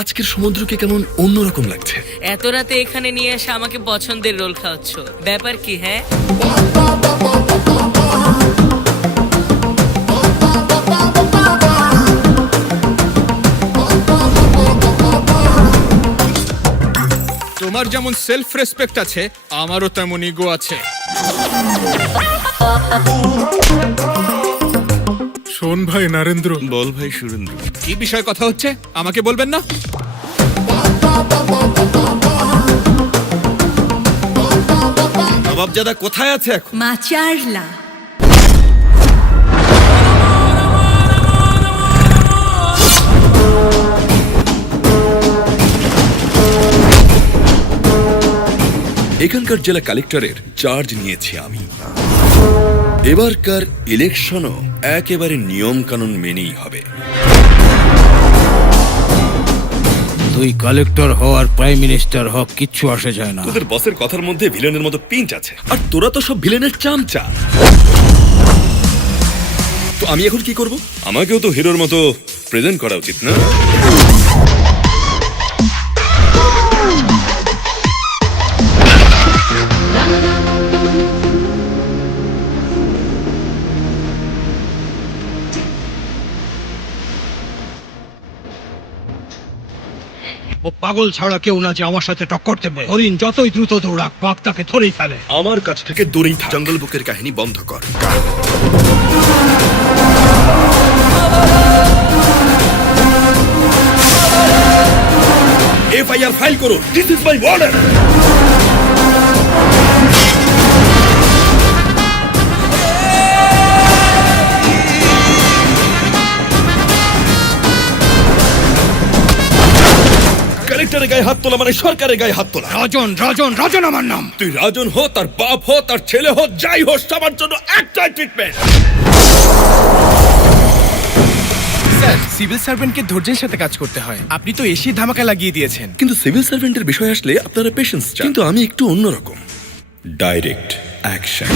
আজকের সমুদ্রকে কেমন অন্যরকম লাগছে। এত রাতে এখানে নিয়ে এসে আমাকে পছন্দের রোল খাওয়াচ্ছ, ব্যাপার কি? হ্যাঁ, তোমার যেমন সেলফ রেসপেক্ট আছে, আমারও তেমন ইগো আছে। শোন ভাই নরেন্দ্র। বল ভাই সুরেন্দ্র। কি বিষয়ে কথা হচ্ছে আমাকে বলবেন না? নবাবজাদা কোথায় আছে এখন? মাচারলা। এখানকার জেলা কালেক্টরের চার্জ নিয়েছি আমি। এবারকার ইলেকশনও একেবারে নিয়ম কানুন মেনেই হবে। তুই কালেক্টর হওয়ার প্রাইম মিনিস্টার হক কিচ্ছু আসে যায় না। তোদের বসের কথার মধ্যে ভিলেনের মতো পিঞ্চ আছে, আর তোরা তো সব ভিলেনের চামচা। তো আমি এখন কি করব? আমাকেও তো হিরোর মতো প্রেজেন্ট করা উচিত না? ও পাগল ছাড়া কেউ না যে আমার সাথে টক্কর দেবে। হরিণ যতই দ্রুত দৌড়াক, বাঘ তাকে ধরেই ফেলে। আমার কাছ থেকে দূরেই থাক। জঙ্গল বুকের কাহিনী বন্ধ কর। এফআইআর ফাইল করো। This is my order. কালেক্টরের গায়ে হাত তোলা মানে সরকারের গায়ে হাত তোলা। রাজন রাজন রাজন আমার নাম। তুই রাজন হো, তার বাপ হো, তার ছেলে হো, যাই হোক, সবার জন্য একটাই ট্রিটমেন্ট। স্যার, সিভিল সার্ভেন্টকে ধৈর্যের সাথে কাজ করতে হয়। আপনি তো এসি ধামাকা লাগিয়ে দিয়েছেন। কিন্তু সিভিল সার্ভেন্টের বিষয় আসলে আপনারা পেশেন্স চান, কিন্তু আমি একটু অন্যরকম। Direct action.